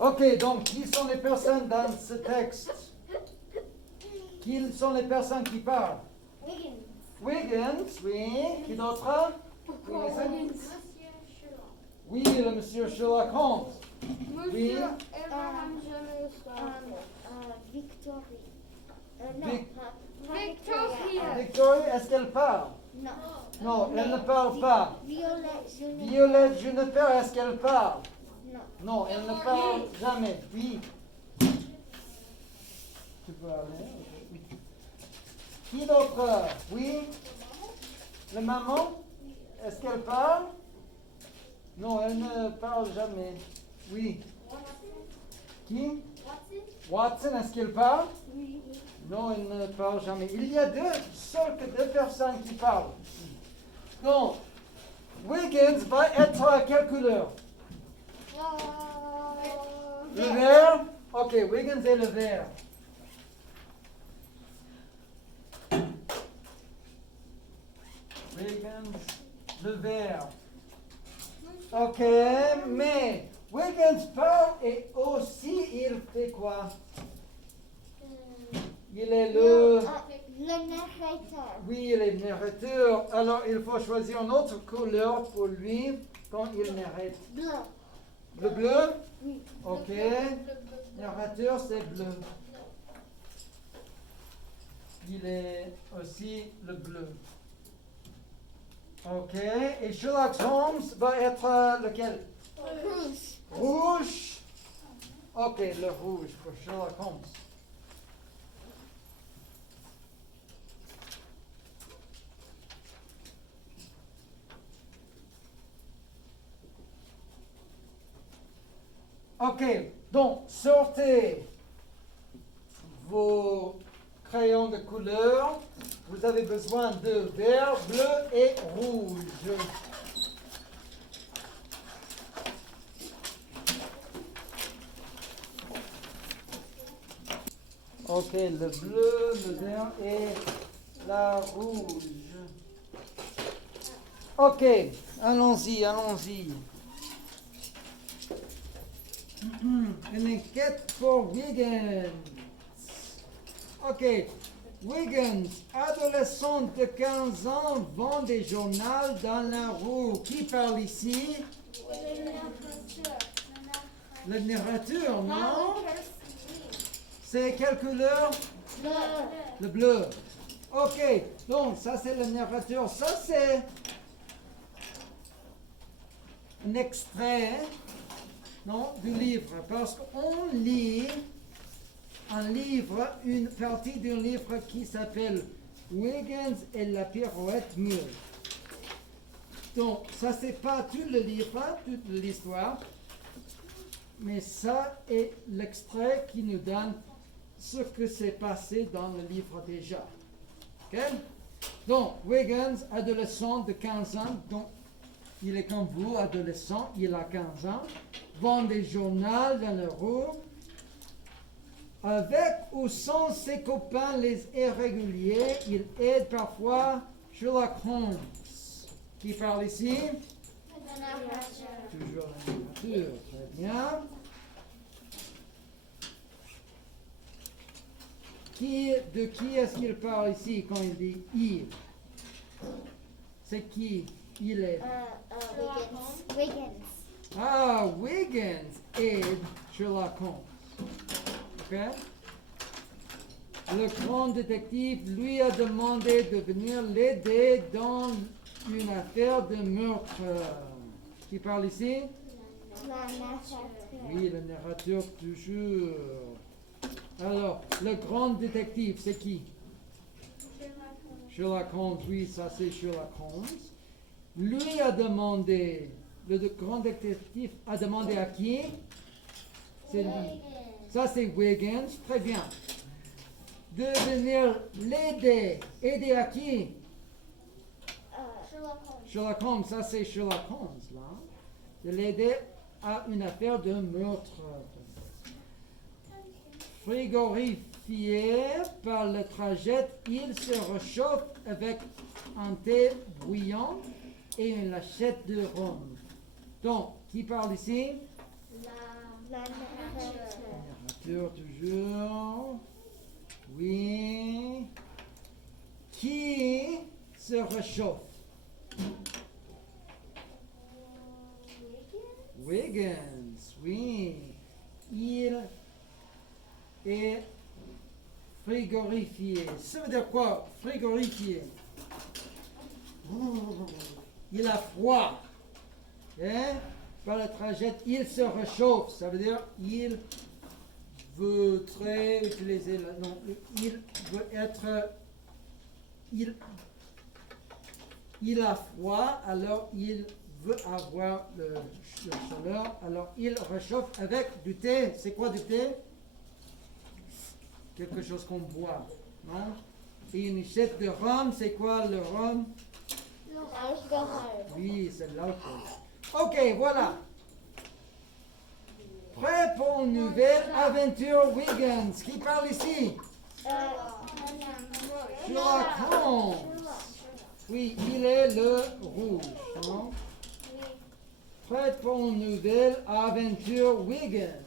Ok, donc qui sont les personnes dans ce texte? Qui sont les personnes qui parlent? Wiggins, oui. Qui d'autre? Oui, le monsieur Sherlock Holmes. Oui. Abraham Victory. Victoria. Victoria, est-ce qu'elle parle? Non. Non, elle ne parle pas. Violette, Violette Juniper, est-ce qu'elle parle? Non. Non, elle ne parle jamais. Oui. Tu peux aller? Oui. Qui d'autre? Oui. La maman? Est-ce qu'elle parle? Non, elle ne parle jamais. Oui. Qui? Watson, est-ce qu'elle parle? Oui. Non, elle ne parle jamais. Il y a seules que deux personnes qui parlent. Donc, Wiggins va être à quelle couleur? Le vert? Ok, Wiggins est le vert. Wiggins, le vert. Ok, mais Wiggins parle et aussi il fait quoi? Il est le narrateur. Oui, il est narrateur. Alors, il faut choisir une autre couleur pour lui quand il narrate. Bleu. Le bleu? Oui. Ok. Narrateur, c'est bleu. Il est aussi le bleu. Ok. Et Sherlock Holmes va être lequel? Rouge. Rouge. Ok, le rouge pour Sherlock Holmes. Ok, donc sortez vos crayons de couleur. Vous avez besoin de vert, bleu et rouge. Ok, le bleu, le vert et la rouge. Ok, allons-y, allons-y. Une enquête pour Wiggins. Ok, Wiggins, adolescent de 15 ans, vend des journaux dans la rue. Qui parle ici? Le narrateur, non? C'est quelle couleur? Bleu. Le bleu. Ok, donc ça c'est le narrateur. Ça c'est un extrait, non, du livre. Parce qu'on lit un livre, une partie d'un livre qui s'appelle Wiggins et la pirouette mule. Donc, ça c'est pas tout le livre, toute l'histoire, mais ça est l'extrait qui nous donne ce que s'est passé dans le livre déjà. Ok? Donc, Wiggins, adolescent de 15 ans, donc il est comme vous, adolescent, il a 15 ans, vend des journaux dans la rue. Avec ou sans ses copains les irréguliers, il aide parfois Sherlock Holmes. Qui parle ici? Toujours la nature, très bien. De qui est-ce qu'il parle ici quand il dit il? C'est qui? Il est. Wiggins. Ah, Wiggins aide Sherlock Holmes. Ok? Le grand détective lui a demandé de venir l'aider dans une affaire de meurtre. Qui parle ici? Oui, le narrateur toujours. Alors, le grand détective, c'est qui? Sherlock Holmes, oui, ça c'est Sherlock Holmes. Lui a demandé, le grand détective a demandé à qui? C'est lui. Ça c'est Wiggins, très bien. De venir l'aider. Aider à qui? Sherlock Holmes, ça c'est Sherlock Holmes, là. De l'aider à une affaire de meurtre. Frigorifié par le trajet, il se réchauffe avec un thé bouillant et une lâchette de rhum. Donc, qui parle ici? La toujours. Oui. Qui se réchauffe? Wiggins, oui. Il est frigorifié. Ça veut dire quoi? Frigorifié. Il a froid. Hein? Par la tragède, il se réchauffe. Ça veut dire il voudrait utiliser la... Non, il veut être... Il a froid, alors il veut avoir le chaleur, alors il réchauffe avec du thé. C'est quoi du thé? Quelque chose qu'on boit, non? Et une chette de rhum, c'est quoi le rhum? L'alcool. Oui, c'est l'alcool. Ok, voilà. Prêt pour une nouvelle aventure Wiggins. Qui parle ici? Sherlock Holmes. Oui, il est le rouge, non? Prêt pour une nouvelle aventure Wiggins.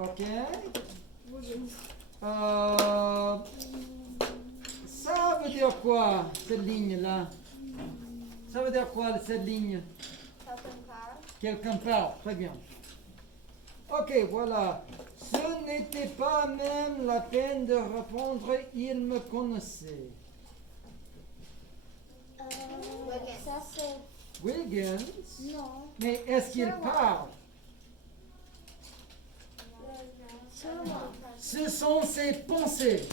Ok. Ça veut dire quoi, cette ligne-là? Ça veut dire quoi, cette ligne? Quelqu'un parle, très bien. Ok, voilà. Ce n'était pas même la peine de répondre, il me connaissait. Ça c'est... Wiggins? Non. Mais est-ce qu'il parle? Ce sont ses pensées.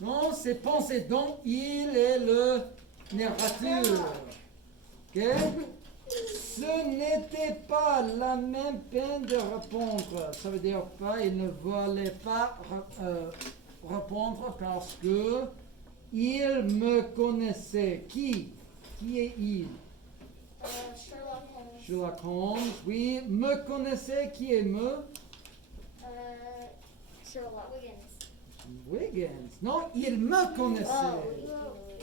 Non, ses pensées dont il est le narrateur. Ok? Ce n'était pas la même peine de répondre. Ça veut dire pas, il ne voulait pas répondre parce que il me connaissait. Qui est il? Sherlock Holmes. Sherlock Holmes, oui. Me connaissait, qui est me? Sherlock. Wiggins. Non, il me connaissait.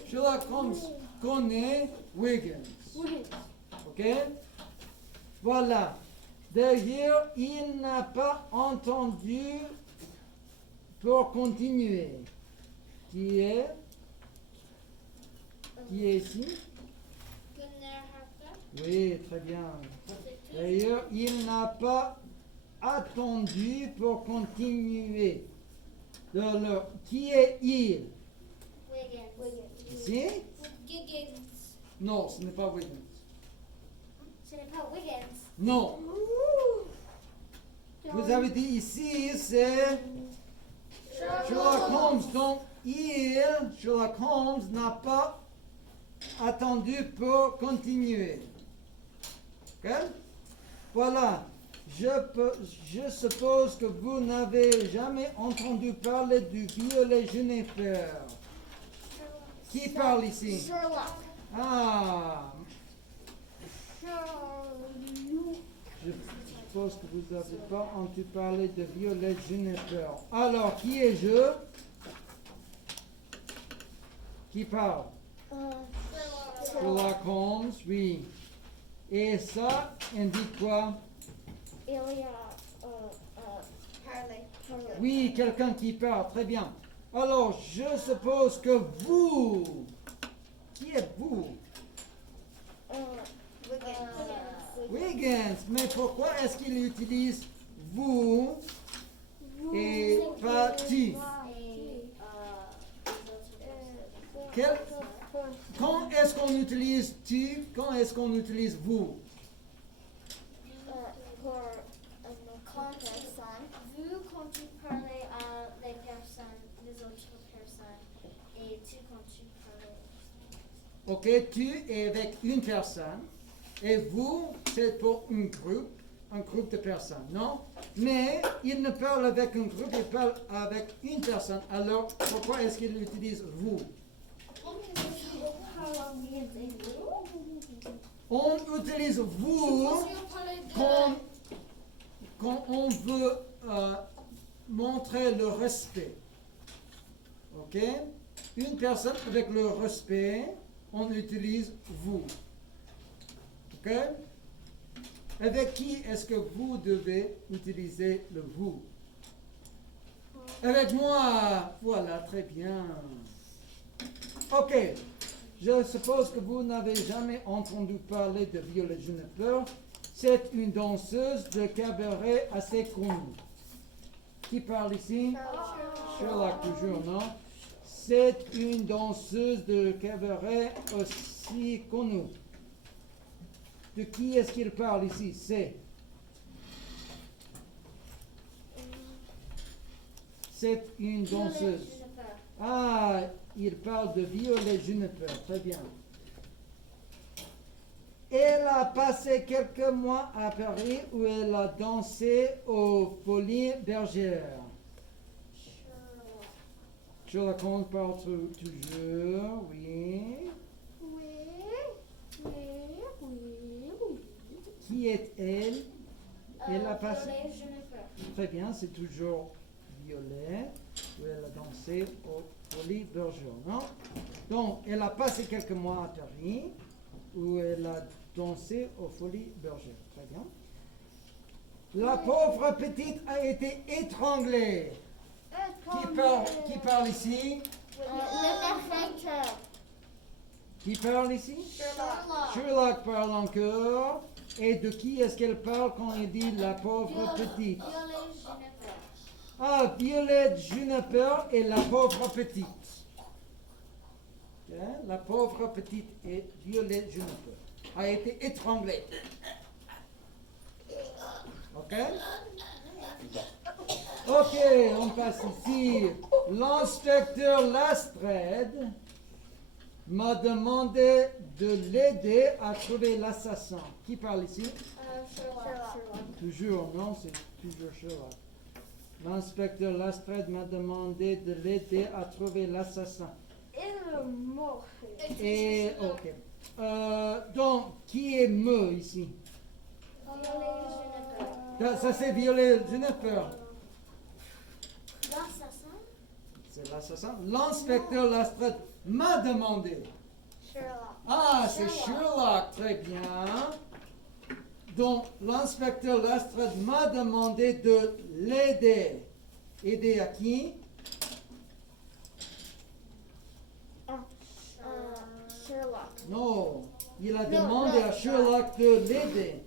Sherlock Holmes connaît Wiggins. Ok? Voilà. D'ailleurs, il n'a pas entendu pour continuer. Qui est ici? Oui, très bien. D'ailleurs, il n'a pas attendu pour continuer. Alors, qui est il? Ici? Wiggins. Non, ce n'est pas Wiggins. Ce n'est pas Wiggins. Non. Vous avez dit ici, c'est Sherlock Holmes. Donc, Sherlock Holmes, n'a pas attendu pour continuer. Ok? Voilà. Je suppose que vous n'avez jamais entendu parler du violet Juniper. Qui parle ici? Sherlock. Ah, je suppose que vous n'avez pas entendu parler de violet Juniper. Alors, qui est je? Qui parle? Sherlock Holmes, oui. Et ça indique quoi? Il y a Harley. Oui, quelqu'un qui parle, très bien. Alors, je suppose que vous, qui êtes-vous? Wiggins, mais pourquoi est-ce qu'il utilise vous et pas tu? Quand est-ce qu'on utilise tu? Quand est-ce qu'on utilise vous? Pour personne. Vous, quand tu parlais à les personnes, les autres personnes, et tu, quand tu parlais. Ok, tu es avec une personne, et vous, c'est pour un groupe de personnes, non? Mais il ne parle avec un groupe, il parle avec une personne. Alors, pourquoi est-ce qu'il utilise vous? On utilise vous quand on veut montrer le respect. Ok? Une personne avec le respect, on utilise vous. Ok? Avec qui est-ce que vous devez utiliser le vous? Avec moi. Voilà, très bien. Ok. Je suppose que vous n'avez jamais entendu parler de Violet Juniper. C'est une danseuse de cabaret assez connue. Qui parle ici? Sherlock, toujours, non? C'est une danseuse de cabaret aussi connue. De qui est-ce qu'il parle ici? C'est une danseuse. Ah, il parle de Violet Juniper. Très bien. Elle a passé quelques mois à Paris où elle a dansé aux Folies Bergères. Sherlock Holmes parle toujours, oui. Qui est-elle? Elle a passé. Violet Juniper. Très bien, c'est toujours Violet, où elle a dansé aux Folies Bergères, non? Donc, elle a passé quelques mois à Paris, où elle a dansé aux Folies Bergères. Très bien. La pauvre petite a été étranglée. Qui parle ici? Le narrateur. Qui parle ici? Sherlock. Sherlock parle encore. Et de qui est-ce qu'elle parle quand il dit la pauvre petite? Violet Juniper. Ah, Violet Juniper et la pauvre petite. Ok, la pauvre petite et Violet Juniper a été étranglée. Ok? Ok, on passe ici. L'inspecteur Lestrade m'a demandé de l'aider à trouver l'assassin. Qui parle ici? Sherlock. Toujours, non, c'est toujours Sherlock. L'inspecteur Lestrade m'a demandé de l'aider à trouver l'assassin. Et, ok. Donc, qui est me ici? Ça, c'est Violet Juniper. L'assassin? C'est l'assassin. L'inspecteur Lestrade m'a demandé. Sherlock. Ah, c'est Sherlock, très bien. Donc, l'inspecteur Lestrade m'a demandé de l'aider. Aider à qui? Sherlock. Non, il a demandé à Sherlock de l'aider.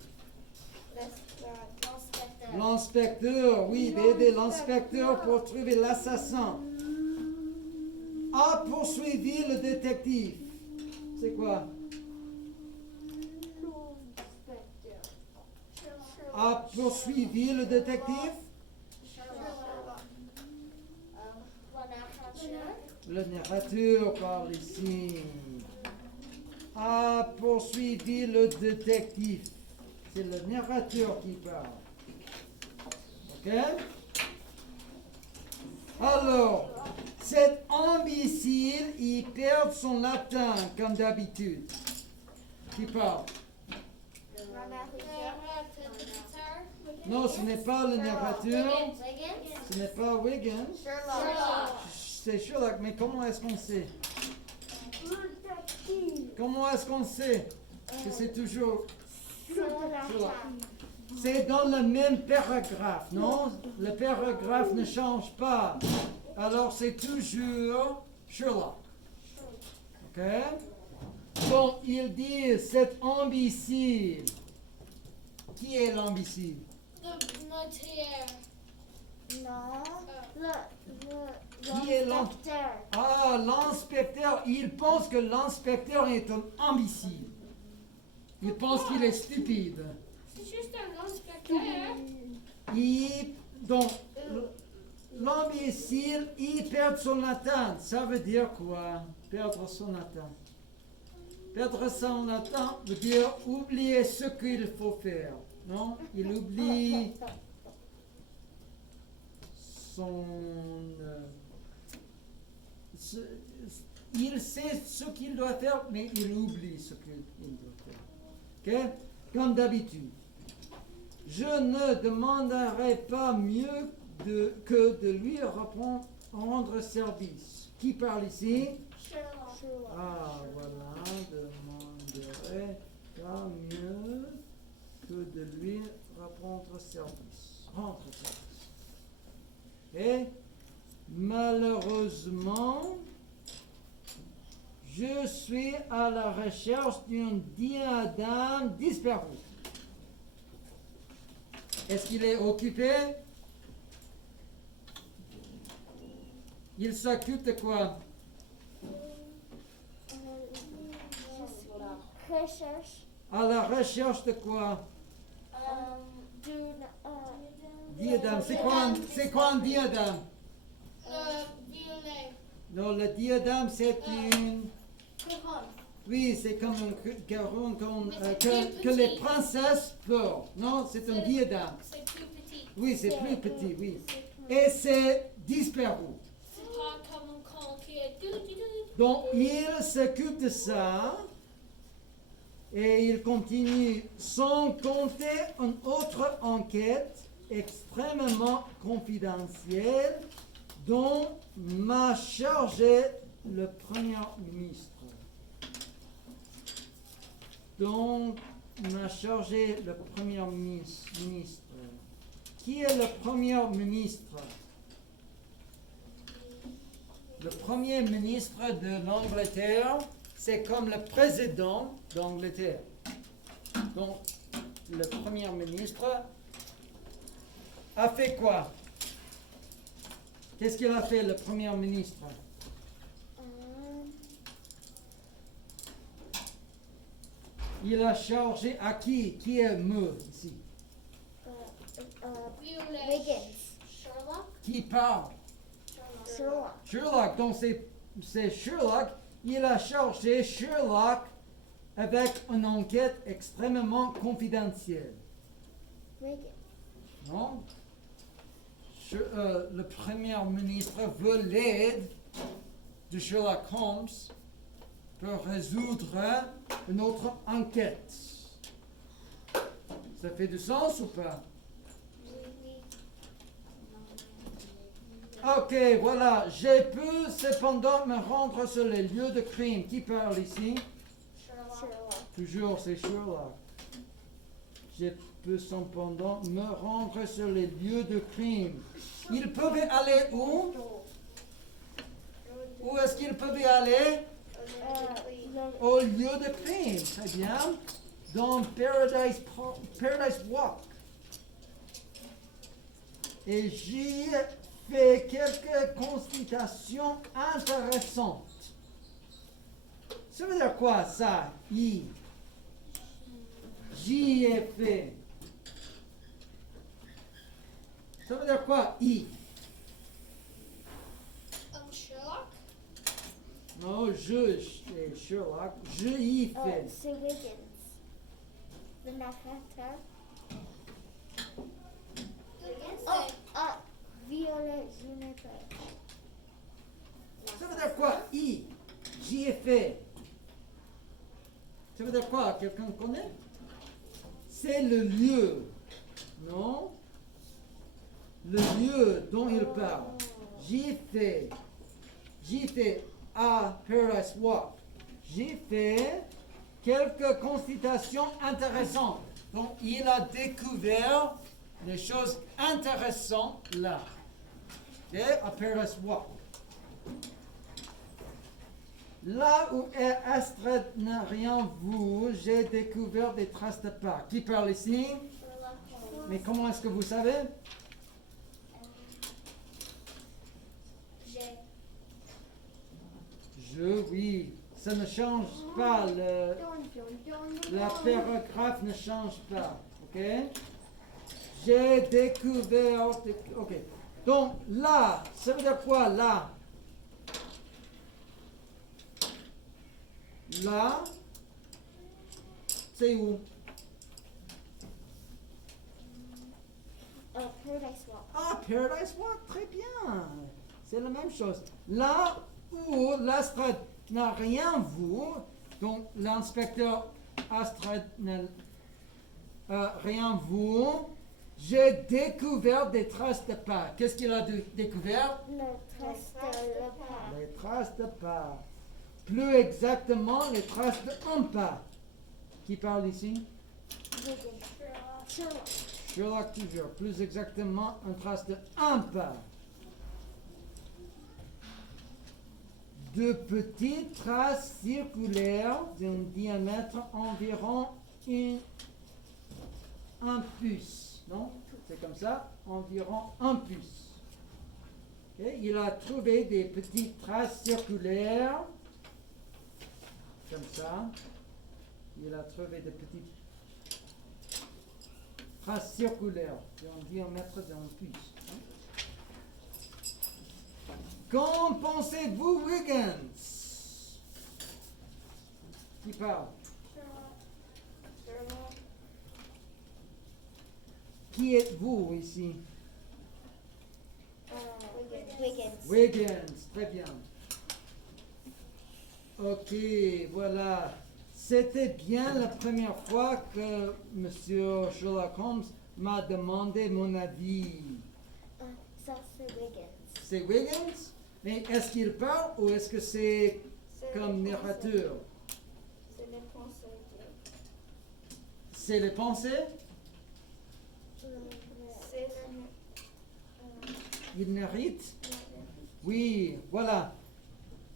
L'inspecteur. L'inspecteur, oui, d'aider l'inspecteur pour trouver l'assassin. A poursuivi le détective. C'est quoi? A poursuivi le détective? Sherlock. Le narrateur. Le narrateur parle ici. A poursuivi le détective. C'est le narrateur qui parle. Ok? Alors, cet imbécile, il perd son latin comme d'habitude. Qui parle? Non, ce n'est pas le narrateur. Ce n'est pas Wiggins. C'est Sherlock, mais comment est-ce qu'on sait? Comment est-ce qu'on sait que c'est toujours Sherlock? C'est dans le même paragraphe, non? Le paragraphe ne change pas. Alors c'est toujours Sherlock. Ok? Bon, il dit cet imbécile. Qui est l'imbécile? Le notaire. Non. Qui est l'inspecteur? Ah, l'inspecteur. Il pense que l'inspecteur est un imbécile. Il pense qu'il est stupide. C'est juste un inspecteur. Donc, l'imbécile, il perd son latin. Ça veut dire quoi? Perdre son latin. Perdre son latin veut dire oublier ce qu'il faut faire. Non? Il oublie son... il sait ce qu'il doit faire, mais il oublie ce qu'il doit faire. Ok? Comme d'habitude. Je ne demanderai pas mieux que de lui rendre service. Qui parle ici? Sherlock. Ah, voilà, demanderai pas mieux que de lui rendre service. Et malheureusement, je suis à la recherche d'un diadème disparu. Est-ce qu'il est occupé? Il s'occupe de quoi? Recherche. À la recherche de quoi? Diadème. C'est quoi un diadème? Le violet. Non, le diadème, c'est une... Couronne. Oui, c'est comme une couronne Mais c'est plus que les petit. princesses portent. Non, c'est un diadème. C'est plus petit. Oui, c'est plus petit, oui. Et c'est disparu. C'est pas comme un con qui est Donc, il s'occupe de ça et il continue sans compter une autre enquête extrêmement confidentielle dont m'a chargé le Premier ministre. Donc, m'a chargé le Premier ministre. Qui est le Premier ministre? Le Premier ministre de l'Angleterre, c'est comme le président d'Angleterre. Donc, le Premier ministre a fait quoi? Qu'est-ce qu'il a fait, le Premier ministre? Il a chargé à qui? Qui est me ici? Violet. Sherlock. Qui parle? Sherlock. Sherlock. Donc, c'est Sherlock. Il a chargé Sherlock avec une enquête extrêmement confidentielle. Non? Le Premier ministre veut l'aide de Sherlock Holmes pour résoudre une autre enquête. Ça fait du sens ou pas? Ok, voilà. Je peux cependant me rendre sur les lieux de crime. Qui parle ici? Sherlock. Toujours, c'est Sherlock. Je peux cependant me rendre sur les lieux de crime. Ils peuvent aller où? Où est-ce qu'ils peuvent aller? Au lieu de crime. Très bien. Dans Paradise Walk. Et j'y fait quelques constatations intéressantes. Ça veut dire quoi ça? J'y ai fait. Ça veut dire quoi? Sherlock. Non, c'est Sherlock. Je y fais. C'est Wiggins. Le narrateur. Violet, je n'ai pas. Ça veut dire quoi? J'y ai fait. Ça veut dire quoi? Quelqu'un connaît? C'est le lieu. Non? Le lieu dont il parle. J'y fait à Paradise Walk. J'ai fait quelques constatations intéressantes. Donc, il a découvert des choses intéressantes là. Ok? À Paradise Walk. Là où Astrid n'a rien vu, j'ai découvert des traces de pas. Qui parle ici? Sherlock Holmes. Mais comment est-ce que vous savez? Oui. Ça ne change pas. La paragraphe ne change pas. Ok? J'ai découvert. Ok. Donc là, ça veut dire quoi là? Là, c'est où? Paradise Walk. Ah, Paradise Walk, très bien. C'est la même chose. Là où l'Astrid n'a rien vu, donc l'inspecteur Astrid n'a rien vu, j'ai découvert des traces de pas. Qu'est-ce qu'il a découvert? Les traces de pas. Plus exactement, les traces de un pas. Qui parle ici? Wiggins. Sherlock. Sherlock toujours. Plus exactement, une trace de un pas. De petites traces circulaires d'un diamètre environ un pouce. Non? C'est comme ça? Environ un pouce. Ok? Il a trouvé des petites traces circulaires. Comme ça. Il a trouvé des petites traces circulaires d'un diamètre d'un pouce. Qu'en pensez-vous, Wiggins? Qui parle? Sherlock. Qui êtes-vous ici? Wiggins. Wiggins, très bien. Ok, voilà. C'était bien la première fois que Monsieur Sherlock Holmes m'a demandé mon avis. Ça, c'est Wiggins. C'est Wiggins? Mais est-ce qu'il parle ou est-ce que c'est comme narrateur? C'est les pensées. C'est les pensées? C'est Il narrite? Oui, voilà.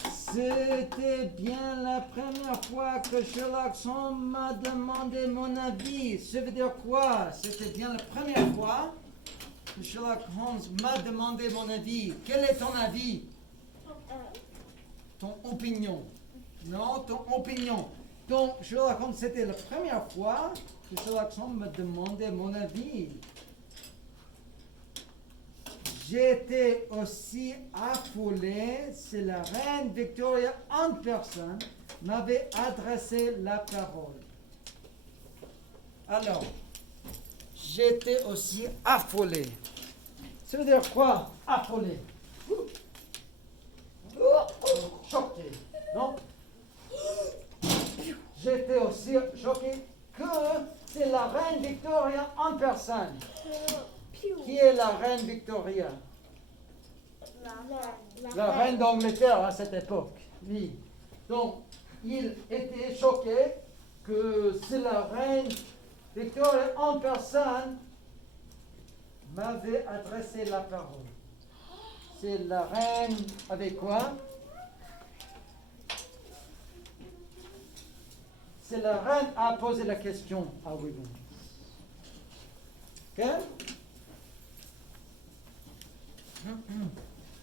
C'était bien la première fois que Sherlock Holmes m'a demandé mon avis. Ça veut dire quoi? C'était bien la première fois que Sherlock Holmes m'a demandé mon avis. Quel est ton avis? Ton opinion. Non, ton opinion. Donc, Sherlock Holmes, c'était la première fois que Sherlock Holmes m'a demandé mon avis. J'étais aussi affolé si la reine Victoria en personne m'avait adressé la parole. Alors, j'étais aussi affolé. Ça veut dire quoi, affolé? Choqué, non? J'étais aussi choqué que c'est la reine Victoria en personne. Qui est la reine Victoria? La reine d'Angleterre à cette époque. Oui. Donc, il était choqué que c'est la reine Victoria en personne m'avait adressé la parole. C'est la reine avec quoi? C'est la reine a posé la question à Wiggins. Ok?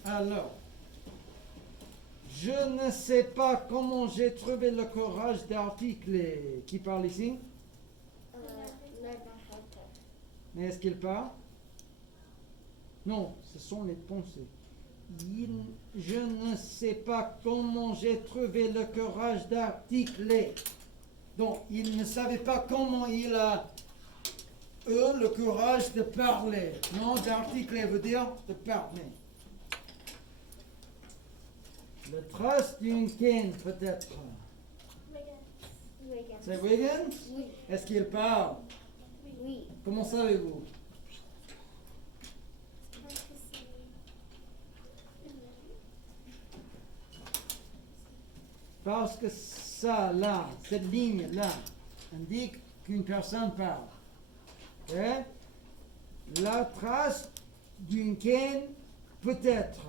Alors, je ne sais pas comment j'ai trouvé le courage d'articuler. Qui parle ici? Le narrateur. Mais est-ce qu'il parle? Non, ce sont les pensées. Je ne sais pas comment j'ai trouvé le courage d'articuler. Donc, il ne savait pas comment il a eu le courage de parler. Non, d'articuler veut dire de parler. Le trace d'une canne, peut-être. Wiggins. C'est Wiggins? Oui. Est-ce qu'il parle? Oui. Comment savez-vous? Parce que ça, là, cette ligne-là, indique qu'une personne parle. Ok? La trace d'une canne, peut-être.